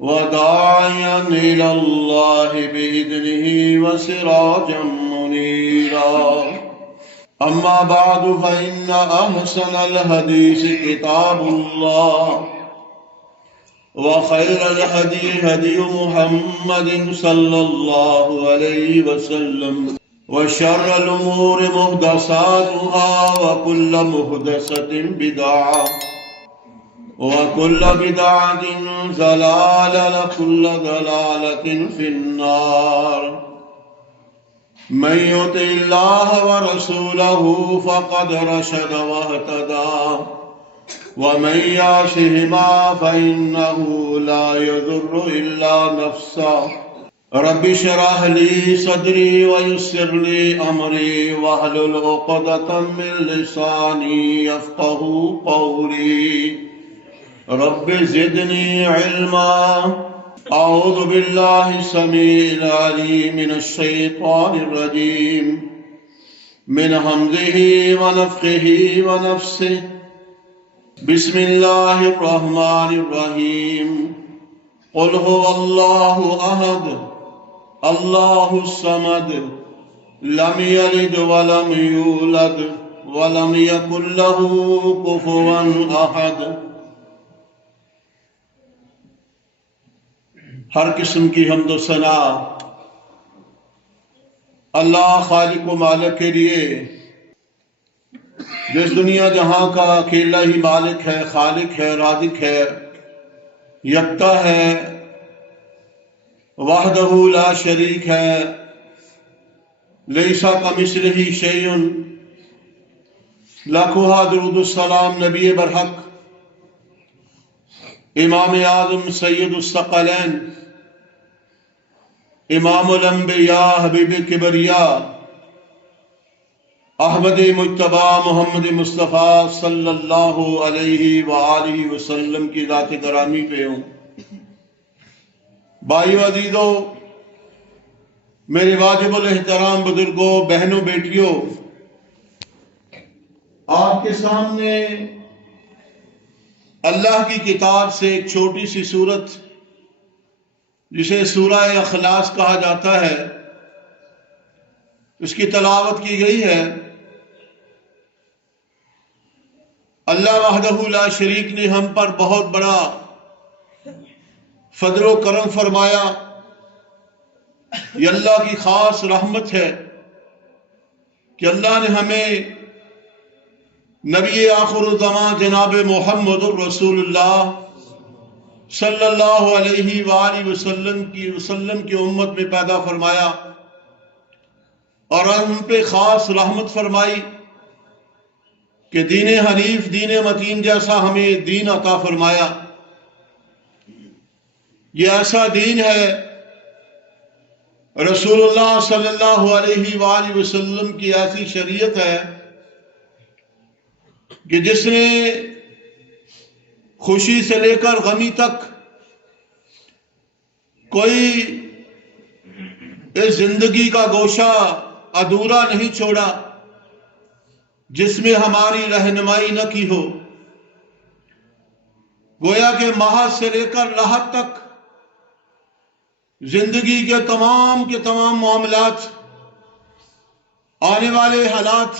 وداعيا إلى الله بإذنه وسراجا منيرا. أما بعد فإن أحسن الحديث كتاب الله، وخير الهدي هدي محمد صلى الله عليه وسلم، وشر الأمور محدثاتها، وكل محدثة بدعة، وكل بدعة ضلالة، وكل ضلالة في النار. من يطع الله ورسوله فقد رشد واهتدى، ومن يعصهما فإنه لا يضر إلا نفسه. رب اشرح لي صدري ويسر لي أمري واحلل عقدة من لساني يفقهوا قولي. رب زدني علما. أعوذ بالله السميع العليم من الشيطان الرجيم، من همزه ونفخه ونفسه. بسم الله الرحمن الرحيم. قل هو الله أحد الله الصمد لم يلد ولم يولد ولم يكن له كفوا أحد. ہر قسم کی حمد و ثنا اللہ خالق و مالک کے لیے، جو اس دنیا جہاں کا اکیلا ہی مالک ہے، خالق ہے، رازق ہے، یکتا ہے، وحدہ لا شریک ہے، لیسا کمثلہ شیء. لاکھوں درود السلام نبی برحق، امام اعظم سید الثقلین، امام الانبیاء حبیب کبریاء، احمد مجتبی محمد مصطفیٰ صلی اللہ علیہ وآلہ وسلم کی ذات گرامی پہ ہوں. بھائیو عزیزو، میرے واجب الاحترام بزرگوں، بہنوں، بیٹیوں، آپ کے سامنے اللہ کی کتاب سے ایک چھوٹی سی سورت، جسے سورہ اخلاص کہا جاتا ہے، اس کی تلاوت کی گئی ہے. اللہ وحدہ لا شریک نے ہم پر بہت بڑا فضل و کرم فرمایا. یہ اللہ کی خاص رحمت ہے کہ اللہ نے ہمیں نبی آخر الزمان جناب محمد الرسول اللہ صلی اللہ علیہ وآلہ وسلم کی امت میں پیدا فرمایا، اور ہم پہ خاص رحمت فرمائی کہ دین حنیف، دین متین جیسا ہمیں دین عطا فرمایا. یہ ایسا دین ہے، رسول اللہ صلی اللہ علیہ وآلہ وسلم کی ایسی شریعت ہے کہ جس نے خوشی سے لے کر غمی تک کوئی اس زندگی کا گوشہ ادھورا نہیں چھوڑا جس میں ہماری رہنمائی نہ کی ہو. گویا کہ محض سے لے کر راحت تک زندگی کے تمام معاملات، آنے والے حالات،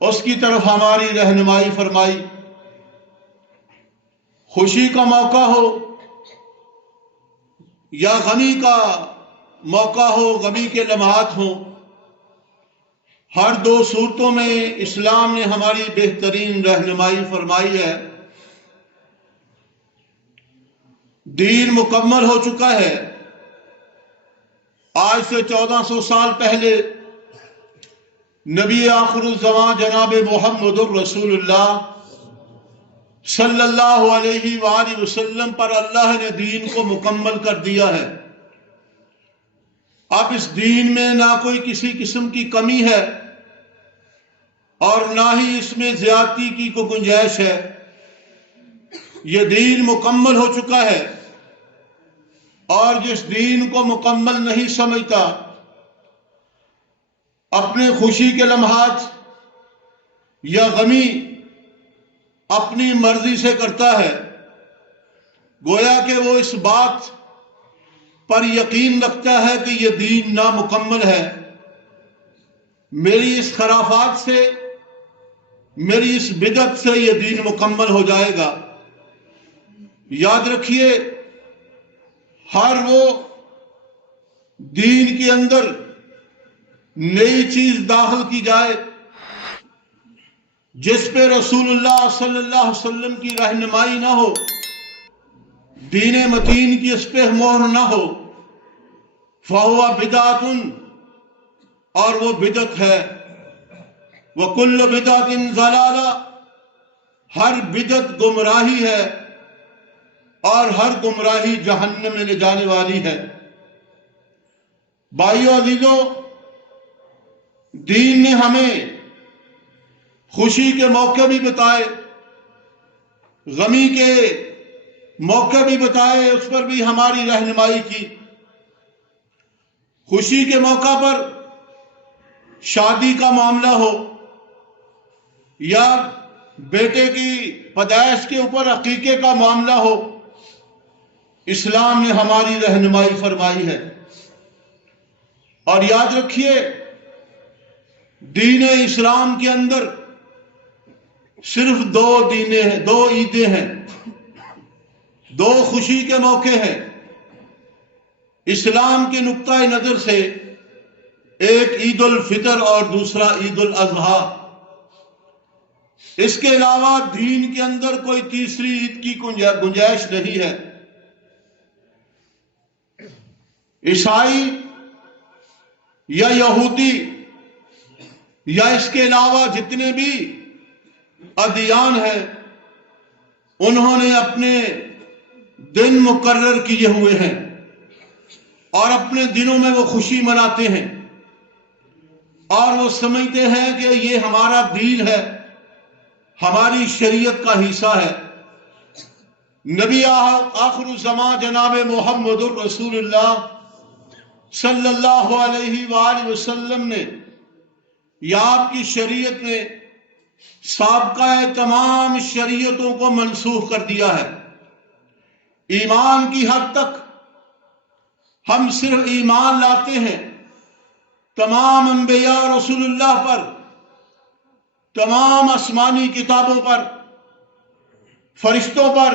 اس کی طرف ہماری رہنمائی فرمائی. خوشی کا موقع ہو یا غمی کا موقع ہو، غمی کے لمحات ہوں، ہر دو صورتوں میں اسلام نے ہماری بہترین رہنمائی فرمائی ہے. دین مکمل ہو چکا ہے. آج سے 1400 سال پہلے نبی آخر الزمان جناب محمد الرسول اللہ صلی اللہ علیہ وآلہ وسلم پر اللہ نے دین کو مکمل کر دیا ہے. اب اس دین میں نہ کوئی کسی قسم کی کمی ہے اور نہ ہی اس میں زیادتی کی کوئی گنجائش ہے. یہ دین مکمل ہو چکا ہے، اور جس دین کو مکمل نہیں سمجھتا، اپنے خوشی کے لمحات یا غمی اپنی مرضی سے کرتا ہے، گویا کہ وہ اس بات پر یقین رکھتا ہے کہ یہ دین نامکمل ہے، میری اس خرافات سے، میری اس بدعت سے یہ دین مکمل ہو جائے گا۔ یاد رکھیے، ہر وہ دین کے اندر نئی چیز داخل کی جائے جس پہ رسول اللہ صلی اللہ علیہ وسلم کی رہنمائی نہ ہو، دین متین کی اس پہ مہر نہ ہو، فَهُوَ بِدْعَةٌ، اور وہ بدعت ہے۔ وَكُلُّ بِدْعَةٍ ضَلَالَةٌ، ہر بدعت گمراہی ہے اور ہر گمراہی جہنم میں لے جانے والی ہے۔ بھائیو عزیزو، دین نے ہمیں خوشی کے موقع بھی بتائے، غمی کے موقع بھی بتائے، اس پر بھی ہماری رہنمائی کی۔ خوشی کے موقع پر شادی کا معاملہ ہو یا بیٹے کی پیدائش کے اوپر عقیقے کا معاملہ ہو، اسلام نے ہماری رہنمائی فرمائی ہے۔ اور یاد رکھیے، دین اسلام کے اندر صرف دو عیدیں ہیں، دو خوشی کے موقع ہیں اسلام کے نقطۂ نظر سے، ایک عید الفطر اور دوسرا عید الاضحیٰ۔ اس کے علاوہ دین کے اندر کوئی تیسری عید کی گنجائش نہیں ہے۔ عیسائی یا یہودی یا اس کے علاوہ جتنے بھی ادیان ہیں، انہوں نے اپنے دن مقرر کیے ہوئے ہیں اور اپنے دنوں میں وہ خوشی مناتے ہیں، اور وہ سمجھتے ہیں کہ یہ ہمارا دین ہے، ہماری شریعت کا حصہ ہے۔ نبی آخر الزمان جناب محمد الرسول اللہ صلی اللہ علیہ وآلہ وسلم نے یا آپ کی شریعت نے سابقہ تمام شریعتوں کو منسوخ کر دیا ہے۔ ایمان کی حد تک ہم صرف ایمان لاتے ہیں تمام انبیاء رسول اللہ پر، تمام آسمانی کتابوں پر، فرشتوں پر،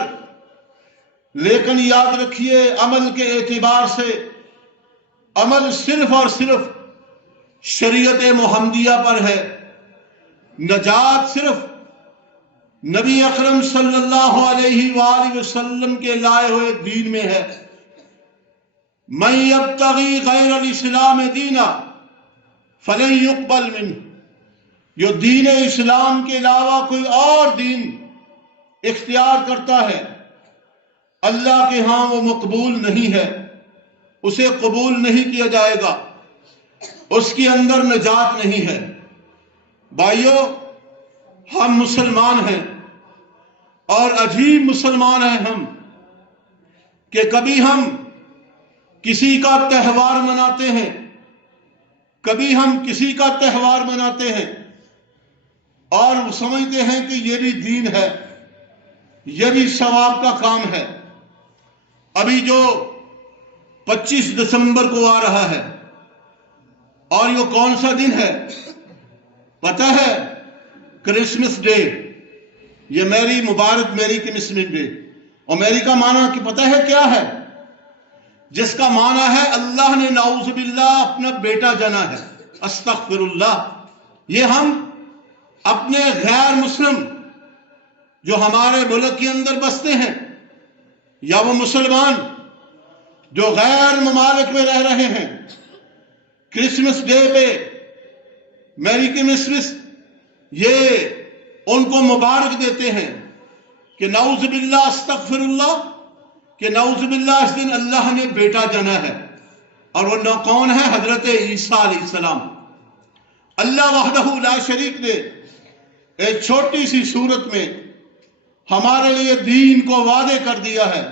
لیکن یاد رکھیے عمل کے اعتبار سے عمل صرف اور صرف شریعت محمدیہ پر ہے۔ نجات صرف نبی اکرم صلی اللہ علیہ وآلہ وسلم کے لائے ہوئے دین میں ہے۔ من یبتغی غیر الاسلام دینا فلن یقبل منہ، جو دین اسلام کے علاوہ کوئی اور دین اختیار کرتا ہے، اللہ کے ہاں وہ مقبول نہیں ہے، اسے قبول نہیں کیا جائے گا، اس کے اندر نجات نہیں ہے۔ بھائیو، ہم مسلمان ہیں اور عجیب مسلمان ہیں ہم کہ کبھی ہم کسی کا تہوار مناتے ہیں، کبھی ہم کسی کا تہوار مناتے ہیں اور سمجھتے ہیں کہ یہ بھی دین ہے، یہ بھی ثواب کا کام ہے۔ ابھی جو 25 دسمبر کو آ رہا ہے، اور یہ کون سا دن ہے پتہ ہے؟ کرسمس ڈے، یہ میری مبارک میری کرسمس ڈے۔ اور میری کا معنی کہ پتہ ہے کیا ہے؟ جس کا معنی ہے اللہ نے نعوذ باللہ اپنا بیٹا جنا ہے، استغفر اللہ۔ یہ ہم اپنے غیر مسلم جو ہمارے ملک کے اندر بستے ہیں یا وہ مسلمان جو غیر ممالک میں رہ رہے ہیں، کرسمس ڈے پہ، میری کرسمس، یہ ان کو مبارک دیتے ہیں کہ نعوذ باللہ استغفر اللہ، کہ نعوذ باللہ اس دن اللہ نے بیٹا جنا ہے۔ اور وہ کون ہے؟ حضرت عیسیٰ علیہ السلام۔ اللہ وحدہ لا شریک نے ایک چھوٹی سی صورت میں ہمارے لیے دین کو واضح کر دیا ہے۔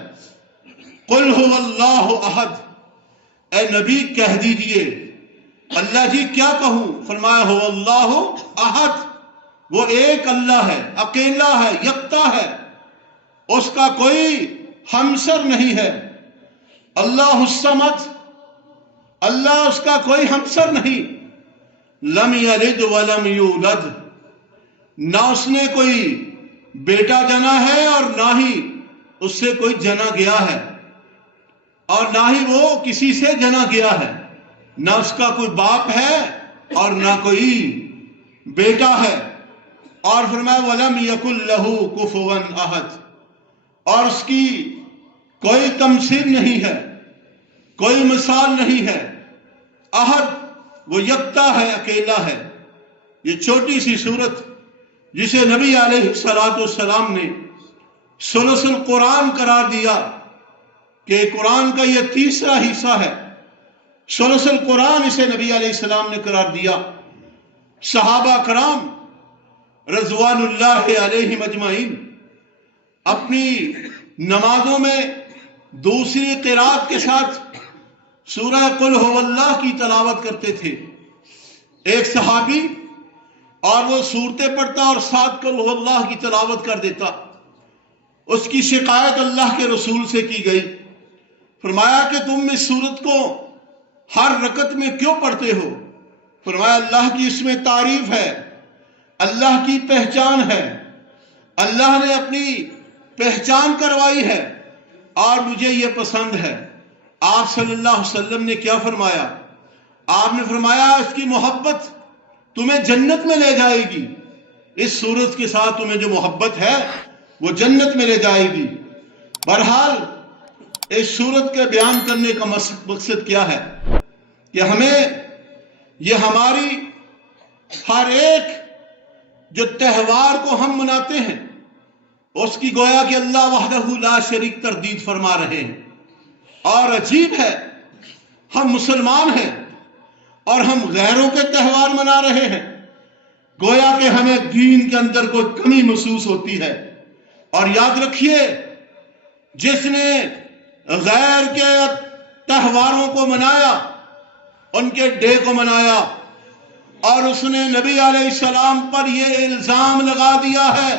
قل هو اللہ احد، اے نبی کہہ دیجئے، اللہ جی کیا کہوں؟ فرمایا هو اللہ احد، وہ ایک اللہ ہے، اکیلا ہے، یکتا ہے، اس کا کوئی ہمسر نہیں ہے۔ اللہ الصمد، اللہ اس کا کوئی ہمسر نہیں۔ لم یلد ولم یولد، نہ اس نے کوئی بیٹا جنا ہے اور نہ ہی اس سے کوئی جنا گیا ہے، اور نہ ہی وہ کسی سے جنا گیا ہے۔ نہ اس کا کوئی باپ ہے اور نہ کوئی بیٹا ہے۔ اور فرمایا وَلَمْ يَكُنْ لَهُ كُفُوًا أَحَدٌ، اور اس کی کوئی تمثیل نہیں ہے، کوئی مثال نہیں ہے۔ احد، وہ یکتا ہے، اکیلا ہے۔ یہ چھوٹی سی سورت جسے نبی علیہ السلام نے ثلث القرآن قرار دیا کہ قرآن کا یہ تیسرا حصہ ہے، ثلث القرآن اسے نبی علیہ السلام نے قرار دیا۔ صحابہ کرام رضوان اللہ علیہم اجمعین اپنی نمازوں میں دوسری قرات کے ساتھ سورہ قل هو اللہ کی تلاوت کرتے تھے۔ ایک صحابی اور وہ سورتیں پڑھتا اور ساتھ قل هو اللہ کی تلاوت کر دیتا۔ اس کی شکایت اللہ کے رسول سے کی گئی، فرمایا کہ تم اس سورت کو ہر رکعت میں کیوں پڑھتے ہو؟ فرمایا اللہ کی اس میں تعریف ہے، اللہ کی پہچان ہے، اللہ نے اپنی پہچان کروائی ہے اور مجھے یہ پسند ہے۔ آپ صلی اللہ علیہ وسلم نے کیا فرمایا؟ آپ نے فرمایا اس کی محبت تمہیں جنت میں لے جائے گی، اس سورت کے ساتھ تمہیں جو محبت ہے وہ جنت میں لے جائے گی۔ بہرحال اس سورت کے بیان کرنے کا مقصد کیا ہے کہ ہمیں یہ ہماری ہر ایک جو تہوار کو ہم مناتے ہیں اس کی گویا کہ اللہ وحدہ لا شریک تردید فرما رہے ہیں۔ اور عجیب ہے، ہم مسلمان ہیں اور ہم غیروں کے تہوار منا رہے ہیں، گویا کہ ہمیں دین کے اندر کوئی کمی محسوس ہوتی ہے۔ اور یاد رکھیے، جس نے غیر کے تہواروں کو منایا، ان کے ڈے کو منایا، اور اس نے نبی علیہ السلام پر یہ الزام لگا دیا ہے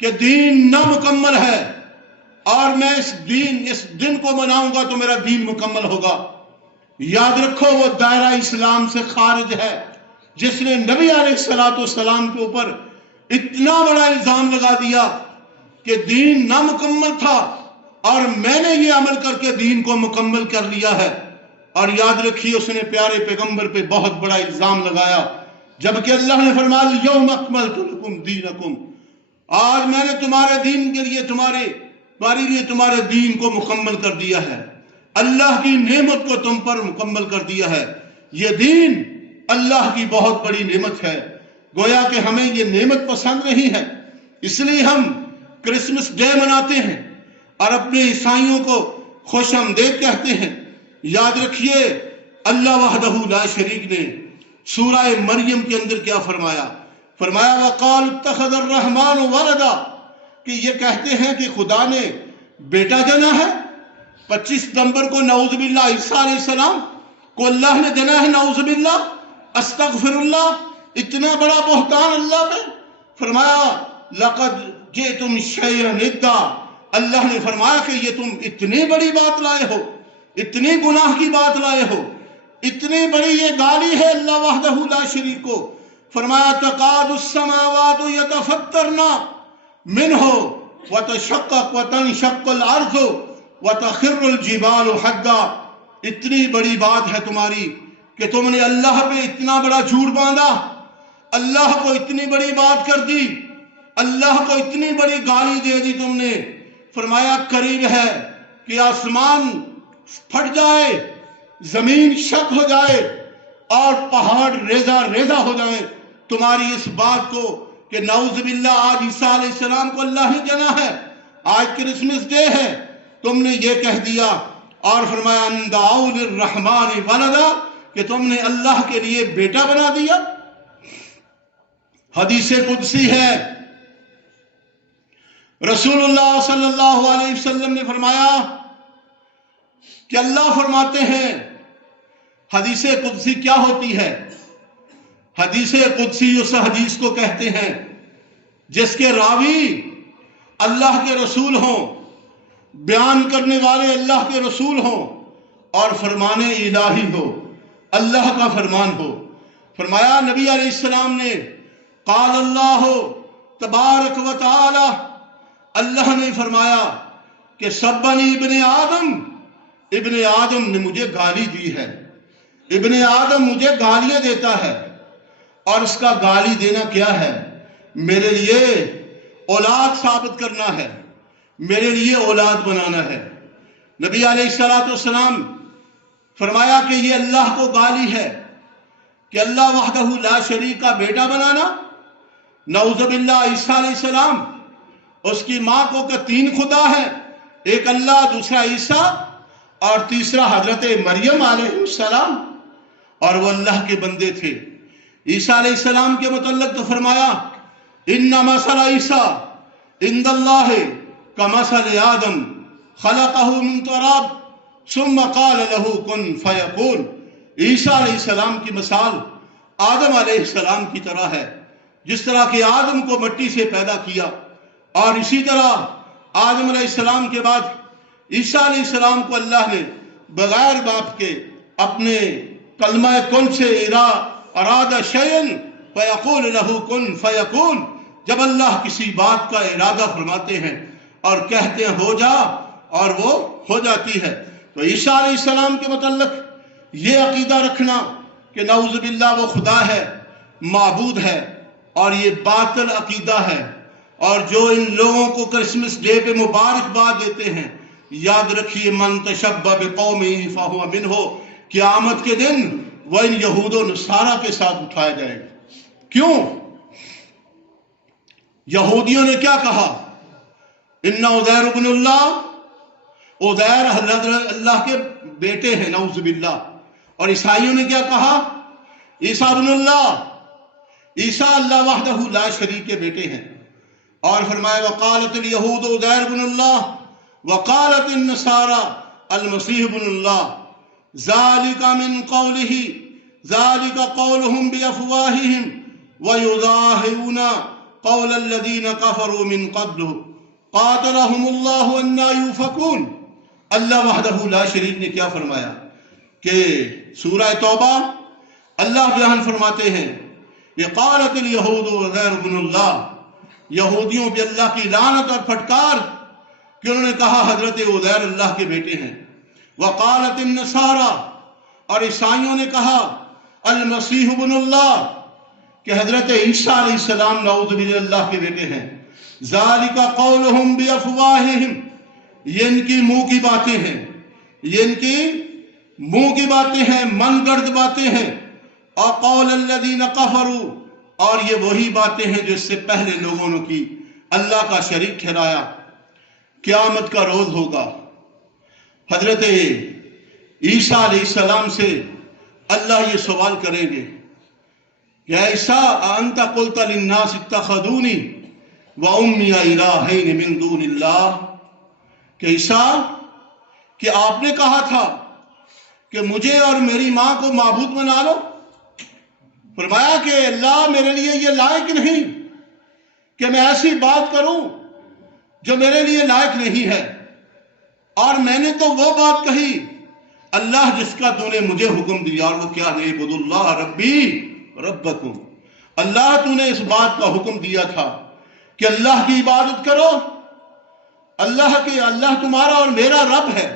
کہ دین نامکمل ہے اور میں اس دن کو مناؤں گا تو میرا دین مکمل ہوگا، یاد رکھو وہ دائرہ اسلام سے خارج ہے۔ جس نے نبی علیہ السلام کے اوپر اتنا بڑا الزام لگا دیا کہ دین نامکمل تھا اور میں نے یہ عمل کر کے دین کو مکمل کر لیا ہے، اور یاد رکھیے اس نے پیارے پیغمبر پہ بہت بڑا الزام لگایا، جبکہ اللہ نے فرمایا الیوم اکملت لکم دینکم، آج میں نے تمہارے دین کے لیے تمہارے دین کو مکمل کر دیا ہے، اللہ کی نعمت کو تم پر مکمل کر دیا ہے۔ یہ دین اللہ کی بہت بڑی نعمت ہے، گویا کہ ہمیں یہ نعمت پسند نہیں ہے، اس لیے ہم کرسمس ڈے مناتے ہیں اور اپنے عیسائیوں کو خوش آمدید کہتے ہیں۔ یاد رکھیے اللہ وحدہ لا شریک نے سورہ مریم کے اندر کیا فرمایا؟ فرمایا وَقَالُ اتَّخَذَ الرَّحْمَنُ وَلَدًا، کہ یہ کہتے ہیں کہ خدا نے بیٹا جنا ہے۔ 25 نومبر کو نعوذ باللہ عیسیٰ علیہ السلام کو اللہ نے جنا ہے، نعوذ باللہ، استغفر اللہ، اتنا بڑا بہتان اللہ پہ۔ فرمایا لَقَدْ جِئْتُمْ شَيْئًا إِدًّا، اللہ نے فرمایا کہ یہ تم اتنی بڑی بات لائے ہو، اتنی گناہ کی بات لائے ہو، اتنی بڑی یہ گالی ہے اللہ وحدہ لا شریک کو۔ فرمایا تقاد السماوات یتفطرن منہ وتشقق وتنشق الارض وتخر الجبال حدا، اتنی بڑی بات ہے تمہاری کہ تم نے اللہ پہ اتنا بڑا جھوٹ باندھا، اللہ کو اتنی بڑی بات کر دی، اللہ کو اتنی بڑی گالی دے دی تم نے۔ فرمایا قریب ہے کہ آسمان پھٹ جائے، زمین شق ہو جائے اور پہاڑ ریزہ ریزہ ہو جائے تمہاری اس بات کو کہ نعوذ باللہ آج عیسیٰ علیہ السلام کو اللہ نے جنا ہے، آج کرسمس ڈے ہے، تم نے یہ کہہ دیا۔ اور فرمایا ان دعوا للرحمن ولدا، کہ تم نے اللہ کے لیے بیٹا بنا دیا۔ حدیث قدسی ہے، رسول اللہ صلی اللہ علیہ وسلم نے فرمایا کہ اللہ فرماتے ہیں، حدیث قدسی کیا ہوتی ہے؟ حدیث قدسی اس حدیث کو کہتے ہیں جس کے راوی اللہ کے رسول ہوں بیان کرنے والے اللہ کے رسول ہوں اور فرمان الہی ہو، اللہ کا فرمان ہو۔ فرمایا نبی علیہ السلام نے، قال اللہ تبارک و تعالی، اللہ نے فرمایا کہ سبنی ابن آدم نے مجھے گالی دی ہے، ابن آدم مجھے گالیاں دیتا ہے، اور اس کا گالی دینا کیا ہے؟ میرے لیے اولاد ثابت کرنا ہے، میرے لیے اولاد بنانا ہے۔ نبی علیہ السلام فرمایا کہ یہ اللہ کو گالی ہے کہ اللہ وحدہ لا شریک کا بیٹا بنانا۔ نعوذ باللہ، عیسیٰ علیہ السلام اس کی ماں کو کہ تین خدا ہے، ایک اللہ، دوسرا عیسیٰ اور تیسرا حضرت مریم علیہ السلام، اور وہ اللہ کے بندے تھے۔ عیسیٰ علیہ السلام کے متعلق تو فرمایا ان مثل عیسیٰ عند اللہ کمثل آدم خلقہ من تراب ثم قال له کن فیکون۔ عیسیٰ علیہ السلام کی مثال آدم علیہ السلام کی طرح ہے، جس طرح کہ آدم کو مٹی سے پیدا کیا، اور اسی طرح آدم علیہ السلام کے بعد عیسیٰ علیہ السلام کو اللہ نے بغیر باپ کے اپنے کلمہ کن سے اراد شیئن فیقول له کن فیکون، جب اللہ کسی بات کا ارادہ فرماتے ہیں اور کہتے ہیں ہو جا، اور وہ ہو جاتی ہے۔ تو عیسیٰ علیہ السلام کے متعلق یہ عقیدہ رکھنا کہ نعوذ باللہ وہ خدا ہے، معبود ہے، اور یہ باطل عقیدہ ہے۔ اور جو ان لوگوں کو کرسمس ڈے پہ مبارکباد دیتے ہیں، یاد رکھیے من تشبہ بقومہ فہو منہ، قیامت کے دن وہ ان یہود و نصارہ کے ساتھ اٹھایا جائے گا۔ کیوں؟ یہودیوں نے کیا کہا؟ ان عزیر ابن اللہ، عزیر اللہ کے بیٹے ہیں، نعوذ باللہ۔ اور عیسائیوں نے کیا کہا؟ عیسیٰ ابن اللہ، عیسیٰ اللہ وحدہ لا شریک کے بیٹے ہیں۔ اور فرمایا وقالت الیہود عزیر ابن اللہ وقالت النصارى المسیح ابن اللہ، ذالک من قولہ، ذالک قولہم بافواہہم ویظاہرون قول الذین کفروا من قبل قاتلہم اللہ انا یؤفکون۔ اللہ وحدہ لا شریک نے کیا فرمایا کہ سورہ توبہ اللہ بیان فرماتے ہیں یہ قالت الیہود عزیر ابن اللہ، یہودیوں پہ اللہ کی لعنت اور پھٹکار کہ انہوں نے کہا حضرت عزیر اللہ کے بیٹے ہیں۔ وقالت النصارى، اور عیسائیوں نے کہا المسیح ابن اللہ کہ حضرت عیسیٰ علیہ السلام نعوذ باللہ اللہ کے بیٹے ہیں۔ ذالک قولہم بافواہہم، یہ ان کی منہ کی باتیں ہیں، یہ ان کی منہ کی باتیں ہیں، من گڑت باتیں ہیں۔ اور قول الذین کفروا، اور یہ وہی باتیں ہیں جو اس سے پہلے لوگوں نے کی، اللہ کا شریک ٹھہرایا۔ قیامت کا روز ہوگا، حضرت عیسیٰ علیہ السلام سے اللہ یہ سوال کریں گے کہ اے عیسیٰ انت قلت للناس اتخذونی وأمی الہین من دون اللہ، کہ عیسیٰ کہ آپ نے کہا تھا کہ مجھے اور میری ماں کو معبود بنا لو۔ فرمایا کہ اللہ میرے لیے یہ لائق نہیں کہ میں ایسی بات کروں جو میرے لیے لائق نہیں ہے، اور میں نے تو وہ بات کہی اللہ جس کا تو نے مجھے حکم دیا، اور وہ کیا ہے؟ اعبدوا اللہ ربی ربکم، اللہ تو نے اس بات کا حکم دیا تھا کہ اللہ کی عبادت کرو، اللہ تمہارا اور میرا رب ہے،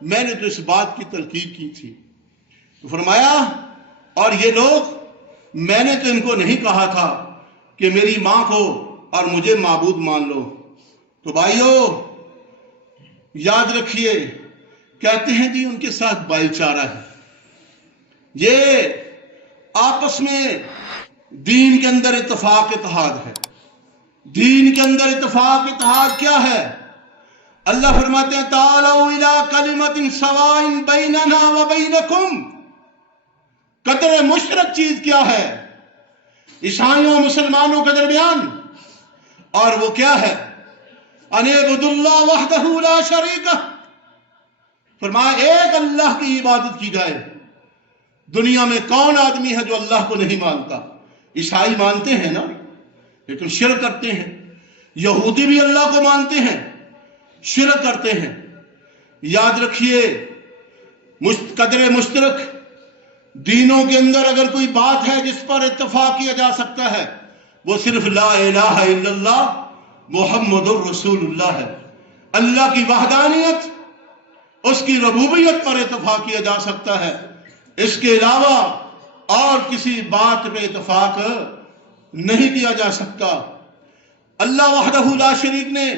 میں نے تو اس بات کی تلقین کی تھی۔ تو فرمایا اور یہ لوگ، میں نے تو ان کو نہیں کہا تھا کہ میری ماں کو اور مجھے معبود مان لو۔ تو بھائیو یاد رکھیے، کہتے ہیں جی ان کے ساتھ بھائی چارہ ہے، یہ آپس میں دین کے اندر اتفاق اتحاد ہے۔ دین کے اندر اتفاق اتحاد کیا ہے؟ اللہ فرماتے ہیں تعالوا الی کلمۃ سواء بیننا وبینکم، قدر مشترک چیز کیا ہے عیسائیوں اور مسلمانوں کے درمیان؟ اور وہ کیا ہے؟ ان اعبدوا اللہ وحدہ لا شریک، فرمایا ایک اللہ کی عبادت کی جائے۔ دنیا میں کون آدمی ہے جو اللہ کو نہیں مانتا؟ عیسائی مانتے ہیں نا، لیکن شرک کرتے ہیں۔ یہودی بھی اللہ کو مانتے ہیں، شرک کرتے ہیں۔ یاد رکھیے قدر مشترک دینوں کے اندر اگر کوئی بات ہے جس پر اتفاق کیا جا سکتا ہے وہ صرف لا الہ الا اللہ محمد الرسول اللہ ہے۔ اللہ کی وحدانیت، اس کی ربوبیت پر اتفاق کیا جا سکتا ہے، اس کے علاوہ اور کسی بات پہ اتفاق نہیں کیا جا سکتا۔ اللہ وحدہ لا شریک نے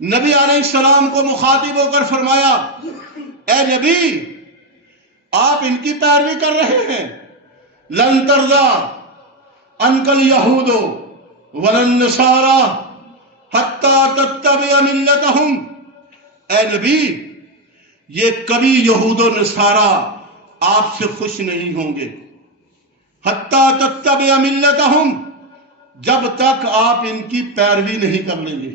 نبی علیہ السلام کو مخاطب ہو کر فرمایا، اے نبی آپ ان کی پیروی کر رہے ہیں، لن ترضى عنك اليهود ولا النصارى حتى تتبع ملتهم۔ اے نبی یہ کبھی یہود و نصارہ آپ سے خوش نہیں ہوں گے، حتی تتبع ملتهم، جب تک آپ ان کی پیروی نہیں کر لیں گے،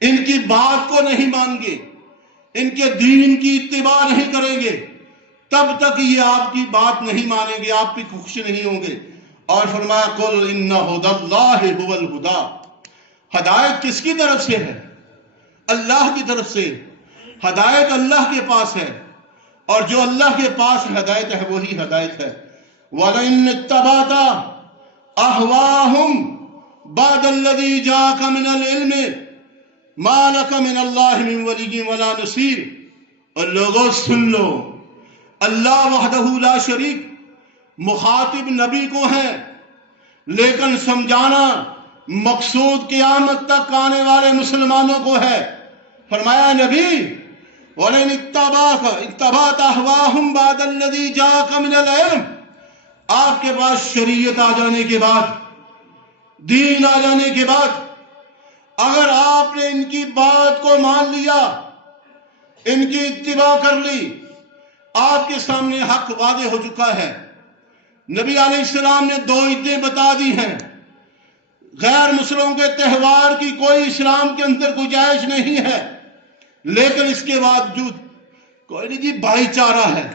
ان کی بات کو نہیں مان گے، ان کے دین کی اتباع نہیں کریں گے، تب تک یہ آپ کی بات نہیں مانیں گے، آپ بھی خوش نہیں ہوں گے۔ اور فرمایا قل ان ھدی اللہ ھو الھدی، ہدایت کس کی طرف سے ہے؟ اللہ کی طرف سے۔ ہدایت اللہ کے پاس ہے، اور جو اللہ کے پاس ہدایت ہے وہی ہدایت ہے۔ وَلَئِنِ اتَّبَعْتَ أَهْوَاءَهُمْ بَعْدَ الَّذِي جَاءَكَ مِنَ الْعِلْمِ مَا لَكَ مِنَ اللَّهِ مِنْ وَلِيٍّ وَلَا نَصِيرٍ۔ اور لوگوں سن لو، اللہ وحدہ لا شریک مخاطب نبی کو ہے، لیکن سمجھانا مقصود قیامت تک آنے والے مسلمانوں کو ہے۔ فرمایا نبی وَلَئِنِ اتَّبَعْتَ أَهْوَاءَهُمْ بَعْدَ الَّذِي جَاءَكَ مِنَ الْعِلْمِ، آپ کے پاس شریعت آ جانے کے بعد، دین آ جانے کے بعد اگر آپ نے ان کی بات کو مان لیا، ان کی اتباع کر لی، آپ کے سامنے حق واضح ہو چکا ہے۔ نبی علیہ السلام نے دو عیدیں بتا دی ہیں، غیر مسلموں کے تہوار کی کوئی اسلام کے اندر گنجائش نہیں ہے، لیکن اس کے باوجود کوئی نہیں جی بھائی چارہ ہے،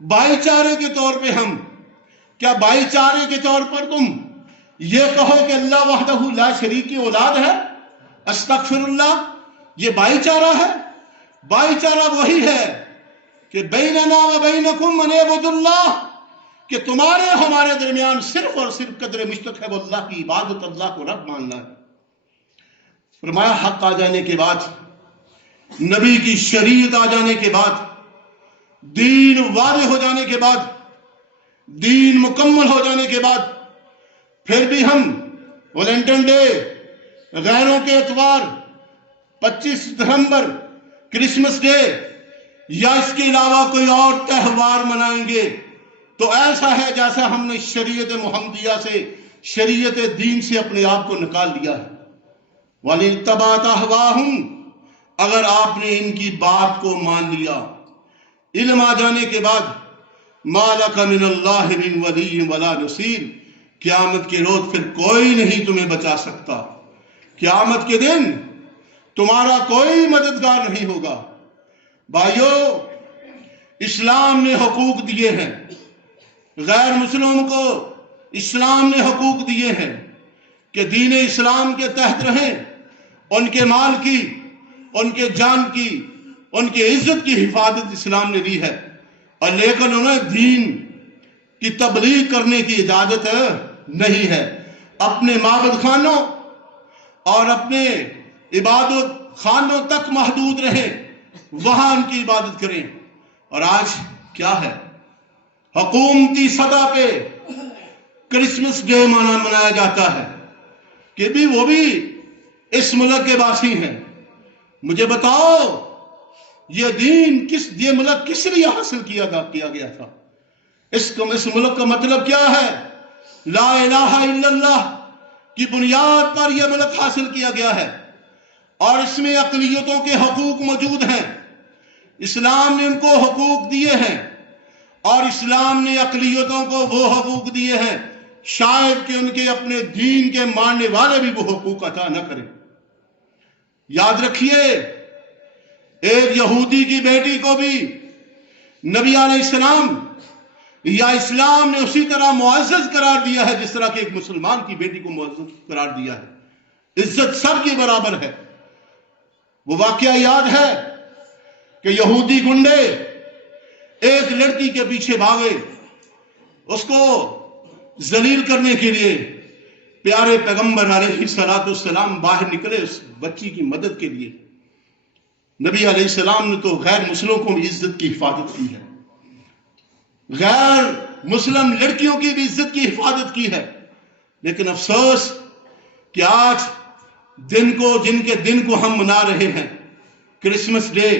بھائی چارے کے طور پہ ہم، کیا بھائی چارے کے طور پر تم یہ کہو کہ اللہ وحدہ لا شریک کی اولاد ہے؟ استغفر اللہ، یہ بھائی چارہ ہے؟ بھائی چارہ وہی ہے کہ بیننا و بینکم ان اعبدوا اللہ، کہ تمہارے ہمارے درمیان صرف اور صرف قدر مشترک ہے وہ اللہ کی عبادت، اللہ کو رب ماننا ہے۔ فرمایا حق آ جانے کے بعد، نبی کی شریعت آ جانے کے بعد، دین واضح ہو جانے کے بعد، دین مکمل ہو جانے کے بعد، پھر بھی ہم ویلنٹن ڈے، غیروں کے اتوار، 25 دسمبر، کرسمس ڈے یا اس کے علاوہ کوئی اور تہوار منائیں گے تو ایسا ہے جیسا ہم نے شریعت محمدیہ سے، شریعت دین سے اپنے آپ کو نکال لیا ہے۔ وَلَئِنِ اتَّبَعْتَ أَهْوَاءَهُمْ، اگر آپ نے ان کی بات کو مان لیا، علم آ جانے کے بعد، مَا لَكَ مِنَ اللَّهِ مِنْ وَلِيٍّ وَلَا نَصِيرٍ، قیامت کے روز پھر کوئی نہیں تمہیں بچا سکتا، قیامت کے دن تمہارا کوئی مددگار نہیں ہوگا۔ بھائیو، اسلام نے حقوق دیے ہیں، غیر مسلموں کو اسلام نے حقوق دیے ہیں کہ دین اسلام کے تحت رہیں، ان کے مال کی، ان کے جان کی، ان کے عزت کی حفاظت اسلام نے دی ہے، اور لیکن انہیں دین کی تبلیغ کرنے کی اجازت نہیں ہے۔ اپنے معبد خانوں اور اپنے عبادت خانوں تک محدود رہیں، وہاں ان کی عبادت کریں۔ اور آج کیا ہے؟ حکومتی سطح پہ کرسمس ڈے منایا جاتا ہے کہ بھی وہ بھی اس ملک کے باسی ہیں۔ مجھے بتاؤ یہ دین یہ ملک کس لیے حاصل کیا گیا تھا؟ اس ملک کا مطلب کیا ہے؟ لا الہ الا اللہ کی بنیاد پر یہ ملک حاصل کیا گیا ہے، اور اس میں اقلیتوں کے حقوق موجود ہیں۔ اسلام نے ان کو حقوق دیے ہیں، اور اسلام نے اقلیتوں کو وہ حقوق دیے ہیں شاید کہ ان کے اپنے دین کے ماننے والے بھی وہ حقوق عطا نہ کریں۔ یاد رکھیے، ایک یہودی کی بیٹی کو بھی نبی علیہ السلام یا اسلام نے اسی طرح معزز قرار دیا ہے جس طرح کہ ایک مسلمان کی بیٹی کو معزز قرار دیا ہے۔ عزت سب کی برابر ہے۔ وہ واقعہ یاد ہے کہ یہودی گنڈے ایک لڑکی کے پیچھے بھاگے، اس کو ذلیل کرنے کے لیے پیارے پیغمبر علیہ السلام باہر نکلے اس بچی کی مدد کے لیے۔ نبی علیہ السلام نے تو غیر مسلموں کو بھی عزت کی حفاظت کی ہے، غیر مسلم لڑکیوں کی بھی عزت کی حفاظت کی ہے، لیکن افسوس کہ آج جن کے دن کو ہم منا رہے ہیں، کرسمس ڈے،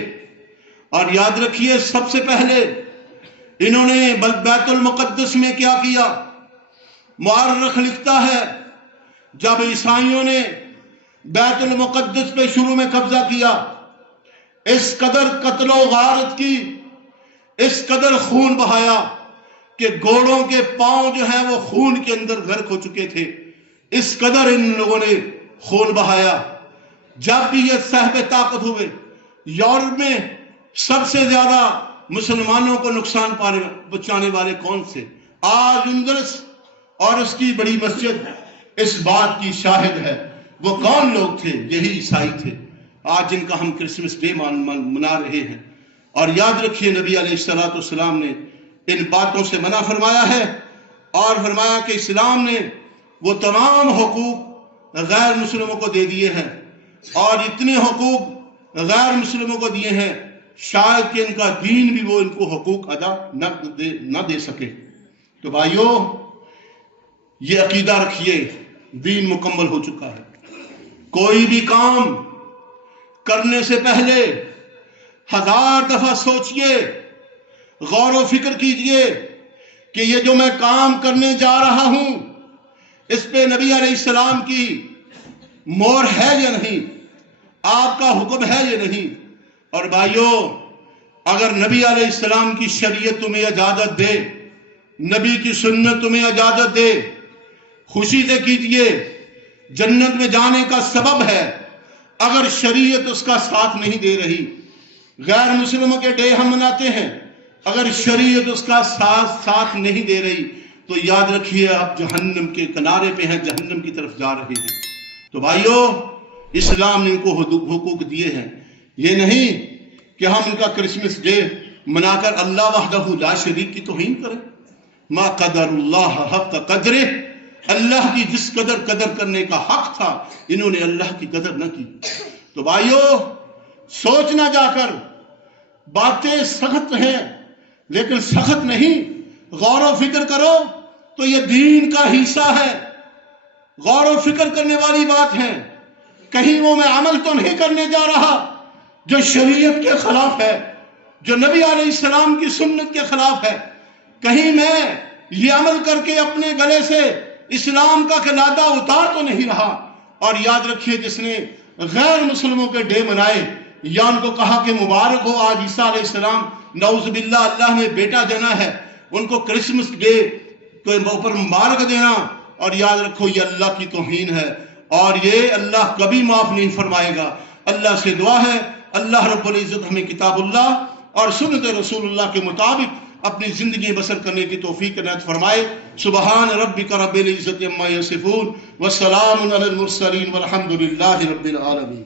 اور یاد رکھیے سب سے پہلے انہوں نے بیت المقدس میں کیا کیا؟ مورخ لکھتا ہے جب عیسائیوں نے بیت المقدس پہ شروع میں قبضہ کیا، اس قدر قتل و غارت کی، اس قدر خون بہایا کہ گھوڑوں کے پاؤں جو ہیں وہ خون کے اندر غرق ہو چکے تھے، اس قدر ان لوگوں نے خون بہایا۔ جب بھی یہ صاحب طاقت ہوئے، یورپ میں سب سے زیادہ مسلمانوں کو نقصان پہنچانے والے کون سے؟ آج اندلس اور اس کی بڑی مسجد اس بات کی شاہد ہے۔ وہ کون لوگ تھے؟ یہی عیسائی تھے، آج جن کا ہم کرسمس ڈے منا رہے ہیں۔ اور یاد رکھیے نبی علیہ السلام نے ان باتوں سے منع فرمایا ہے، اور فرمایا کہ اسلام نے وہ تمام حقوق غیر مسلموں کو دے دیے ہیں، اور اتنے حقوق غیر مسلموں کو دیے ہیں شاید کہ ان کا دین بھی وہ ان کو حقوق ادا نہ دے سکے۔ تو بھائیو، یہ عقیدہ رکھیے، دین مکمل ہو چکا ہے۔ کوئی بھی کام کرنے سے پہلے 1000 دفعہ سوچئے، غور و فکر کیجئے کہ یہ جو میں کام کرنے جا رہا ہوں اس پہ نبی علیہ السلام کی مہر ہے یا نہیں، آپ کا حکم ہے یا نہیں۔ اور بھائیو، اگر نبی علیہ السلام کی شریعت تمہیں اجازت دے، نبی کی سنت تمہیں اجازت دے، خوشی سے کیجئے، جنت میں جانے کا سبب ہے۔ اگر شریعت اس کا ساتھ نہیں دے رہی، غیر مسلموں کے ڈے ہم مناتے ہیں، اگر شریعت اس کا ساتھ نہیں دے رہی تو یاد رکھیے آپ جہنم کے کنارے پہ ہیں، جہنم کی طرف جا رہے ہیں۔ تو بھائیو، اسلام نے ان کو حقوق دیے ہیں، یہ نہیں کہ ہم ان کا کرسمس ڈے منا کر اللہ وحدہ لا شریک کی توہین کریں۔ ما قدر اللہ حق قدرہ، اللہ کی جس قدر کرنے کا حق تھا انہوں نے اللہ کی قدر نہ کی۔ تو بھائیو، سوچنا جا کر باتیں سخت ہیں لیکن سخت نہیں، غور و فکر کرو تو یہ دین کا حصہ ہے، غور و فکر کرنے والی بات ہے۔ کہیں وہ میں عمل تو نہیں کرنے جا رہا جو شریعت کے خلاف ہے، جو نبی علیہ السلام کی سنت کے خلاف ہے، کہیں میں یہ عمل کر کے اپنے گلے سے اسلام کا قلادہ اتار تو نہیں رہا۔ اور یاد رکھیے جس نے غیر مسلموں کے ڈے منائے یا ان کو کہا کہ مبارک ہو آج عیسیٰ علیہ السلام نعوذ باللہ اللہ نے بیٹا دینا ہے، ان کو کرسمس ڈے کے اوپر مبارک دینا، اور یاد رکھو یہ اللہ کی توہین ہے، اور یہ اللہ کبھی معاف نہیں فرمائے گا۔ اللہ سے دعا ہے اللہ رب العزت ہمیں کتاب اللہ اور سنت رسول اللہ کے مطابق اپنی زندگی بسر کرنے کی توفیق عنایت فرمائے۔ سبحان ربک رب العزت عما یصفون وسلام علی المرسلین والحمد للہ رب العالمین۔